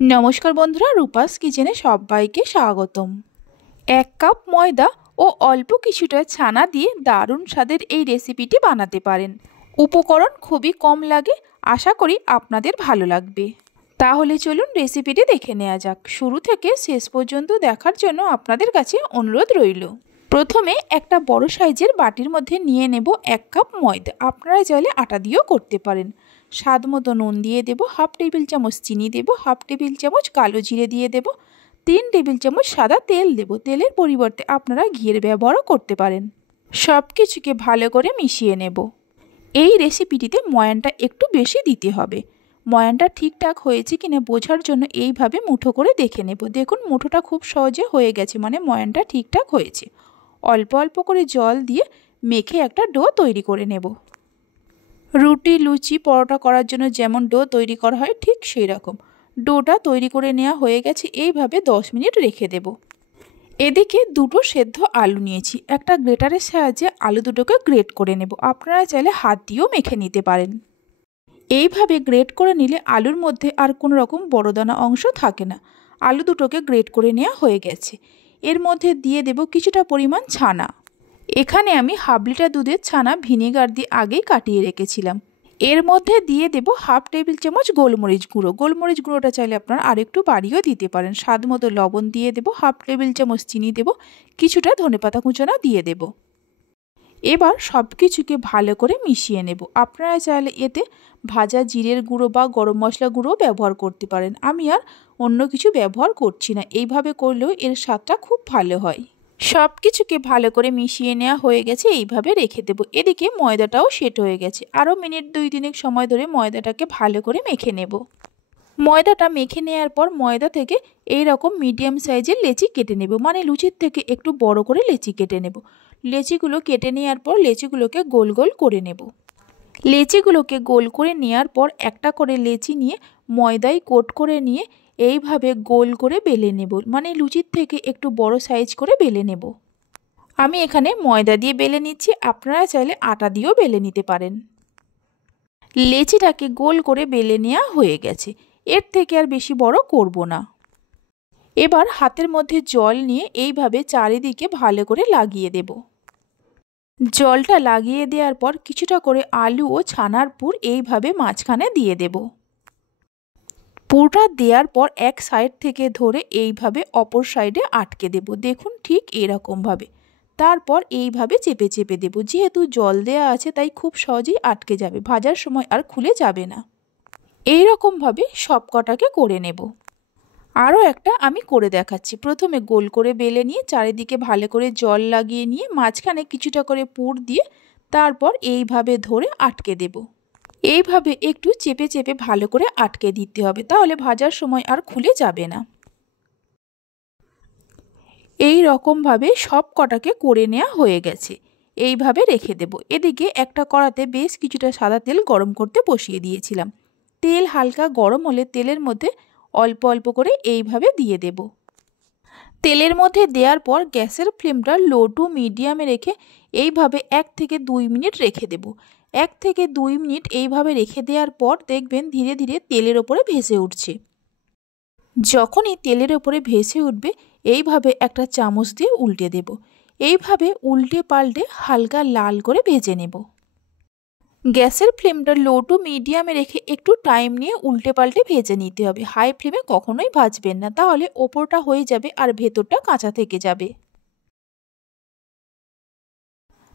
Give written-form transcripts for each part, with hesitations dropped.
नमस्कार बंधुरा रूपास किचेने सबाइके स्वागतम। एक कप मयदा और अल्प किछुटा छाना दिए दारुण स्वादेर এই রেসিপিটি বানাতে পারেন। উপকরণ খুবই কম লাগে, আশা করি আপনাদের ভালো লাগবে। তাহলে চলুন রেসিপিটি দেখে নেওয়া যাক। শুরু থেকে শেষ পর্যন্ত দেখার জন্য আপনাদের কাছে অনুরোধ রইল। প্রথমে একটা বড় সাইজের বাটির মধ্যে নিয়ে নেব 1 কাপ ময়দা। আপনারা চাইলে আটা দিয়েও করতে পারেন। स्वाद मतो नुन दिए देव, हाफ टेबिल चामच चीनी देव, हाफ टेबिल चामच कालो जिरे दिए देव, 3 टेबिल चामच सादा तेल देव। तेलेर परिवर्ते आपनारा घिएर व्यवहार करते पारेन। सबकिछुके भालो करे मिशिए नेब। এই রেসিপিটিতে ময়ানটা একটু বেশি দিতে হবে। ময়ানটা ঠিকঠাক হয়েছে কিনা বোঝার জন্য এইভাবে মুঠো করে দেখে নেব। দেখুন মুঠোটা খুব সহজে হয়ে গেছে, মানে ময়ানটা ঠিকঠাক হয়েছে। অল্প অল্প করে জল দিয়ে মেখে একটা ডো তৈরি করে নেব। রুটি লুচি পরোটা করার জন্য যেমন ডো তৈরি করা হয় ঠিক সেই রকম ডোটা তৈরি করে নেওয়া হয়ে গেছে। এইভাবে 10 মিনিট রেখে দেব। এদিকে দুটো সেদ্ধ আলু নিয়েছি। একটা গ্রেটারের সাহায্যে আলু দুটোকে গ্রেট করে নেব। আপনারা চাইলে হাত দিয়েও মেখে নিতে পারেন। এইভাবে গ্রেট করে নিলে আলুর মধ্যে আর কোনো রকম বড় দানা অংশ থাকে না। আলু দুটোকে গ্রেট করে নেওয়া হয়ে গেছে। এর মধ্যে দিয়ে দেব কিছুটা পরিমাণ ছানা। এখানে আমি হাফ লিটার দুধের ছানা ভিনেগার দিয়ে আগেই কাটিয়ে রেখেছিলাম। এর মধ্যে দিয়ে দেব হাফ টেবিল চামচ গোলমরিচ গুঁড়ো। গোলমরিচ গুঁড়োটা চাইলে আপনারা আরেকটু বাড়িয়েও দিতে পারেন। স্বাদ মতো লবণ দিয়ে দেব, হাফ টেবিল চামচ চিনি দেব, কিছুটা ধনেপাতা কুচানো দিয়ে দেব। এবার সব কিছুকে ভালো করে মিশিয়ে নেব। আপনারা চাইলে এতে ভাজা জিরের গুঁড়ো বা গরম মশলা গুঁড়ো ব্যবহার করতে পারেন। আমি আর অন্য কিছু ব্যবহার করছি না। এইভাবে করলেও এর স্বাদটা খুব ভালো হয়। সব কিছুকে ভালো করে মিশিয়ে নেওয়া হয়ে গেছে। এইভাবে রেখে দেব। এদিকে ময়দাটাও সেট হয়ে গেছে। আরও মিনিট 2-3 সময় ধরে ময়দাটাকে ভালো করে মেখে নেব। ময়দাটা মেখে নেওয়ার পর ময়দা থেকে এই রকম মিডিয়াম সাইজের লেচি কেটে নেব, মানে লুচির থেকে একটু বড় করে লেচি কেটে নেব। লেচিগুলো কেটে নেওয়ার পর লেচিগুলোকে গোল গোল করে নেব। লেচিগুলোকে গোল করে নেওয়ার পর একটা করে লেচি নিয়ে ময়দায় কোট করে নিয়ে এইভাবে গোল করে বেলে নেব, মানে লুচির থেকে একটু বড় সাইজ করে বেলে নেব। আমি এখানে ময়দা দিয়ে বেলে নিচ্ছি, আপনারা চাইলে আটা দিয়েও বেলে নিতে পারেন। লেচিটাকে গোল করে বেলে নেওয়া হয়ে গেছে। এর থেকে আর বেশি বড় করব না। এবার হাতের মধ্যে জল নিয়ে এইভাবে চারিদিকে ভালো করে লাগিয়ে দেব। জলটা লাগিয়ে দেওয়ার পর কিছুটা করে আলু ও ছানার পুর এইভাবে মাঝখানে দিয়ে দেব। পুরটা দেওয়ার পর এক সাইড থেকে ধরে এইভাবে অপর সাইডে আটকে দেব। দেখুন ঠিক এরকমভাবে। তারপর এইভাবে চেপে চেপে দেব। যেহেতু জল দেওয়া আছে তাই খুব সহজেই আটকে যাবে, ভাজার সময় আর খুলে যাবে না। এই রকমভাবে সব কটাকে করে নেব। আরও একটা আমি করে দেখাচ্ছি। প্রথমে গোল করে বেলে নিয়ে চারিদিকে ভালো করে জল লাগিয়ে নিয়ে মাঝখানে কিছুটা করে পুর দিয়ে তারপর এইভাবে ধরে আটকে দেব। এইভাবে একটু চেপে চেপে ভালো করে আটকে দিতে হবে, তাহলে ভাজার সময় আর খুলে যাবে না। এই রকমভাবে সব কটাকে করে নেওয়া হয়ে গেছে। এইভাবে রেখে দেব। এদিকে একটা কড়াতে বেশ কিছুটা সাদা তেল গরম করতে বসিয়ে দিয়েছিলাম। তেল হালকা গরম হলে তেলের মধ্যে অল্প অল্প করে এইভাবে দিয়ে দেব। তেলের মধ্যে দেওয়ার পর গ্যাসের ফ্লেমটা লো টু মিডিয়ামে রেখে এইভাবে 1 থেকে 2 মিনিট রেখে দেব। 1 থেকে 2 মিনিট এইভাবে রেখে দেওয়ার পর দেখবেন ধীরে ধীরে তেলের ওপরে ভেসে উঠছে। যখনই তেলের ওপরে ভেসে উঠবে এইভাবে একটা চামচ দিয়ে উল্টে দেব। এইভাবে উল্টে পাল্টে হালকা লাল করে ভেজে নেব। গ্যাসের ফ্লেমটা লো টু মিডিয়ামে রেখে একটু টাইম নিয়ে উল্টে পাল্টে ভেজে নিতে হবে। হাই ফ্লেমে কখনোই ভাজবেন না, তাহলে ওপরটা হয়ে যাবে আর ভেতরটা কাঁচা থেকে যাবে।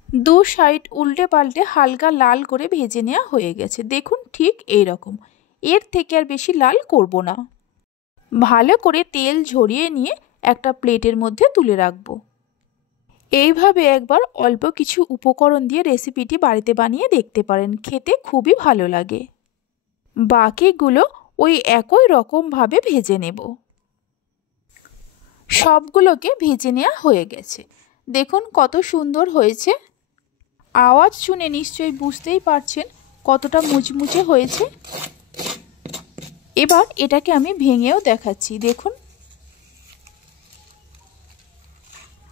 দু সাইড উল্টে পাল্টে হালকা লাল করে ভেজে নেওয়া হয়ে গেছে। দেখুন ঠিক এই রকম। এর থেকে আর বেশি লাল করব না। ভালো করে তেল ঝরিয়ে নিয়ে একটা প্লেটের মধ্যে তুলে রাখব। এইভাবে একবার অল্প কিছু উপকরণ দিয়ে রেসিপিটি বাড়িতে বানিয়ে দেখতে পারেন, খেতে খুবই ভালো লাগে। বাকিগুলো ওই একই রকমভাবে ভেজে নেব। সবগুলোকে ভেজে নেওয়া হয়ে গেছে। দেখুন কত সুন্দর হয়েছে। আওয়াজ শুনে নিশ্চয়ই বুঝতেই পারছেন কতটা মুচমুচে হয়েছে। এবার এটাকে আমি ভেঙেও দেখাচ্ছি। দেখুন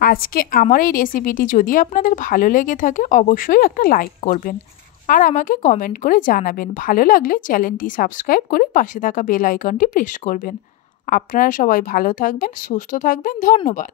আজকে আমার এই রেসিপিটি যদি আপনাদের ভালো লেগে থাকে অবশ্যই একটা লাইক করবেন আর আমাকে কমেন্ট করে জানাবেন। ভালো লাগলে চ্যানেলটি সাবস্ক্রাইব করে পাশে থাকা বেল আইকনটি প্রেস করবেন। আপনারা সবাই ভালো থাকবেন, সুস্থ থাকবেন। ধন্যবাদ।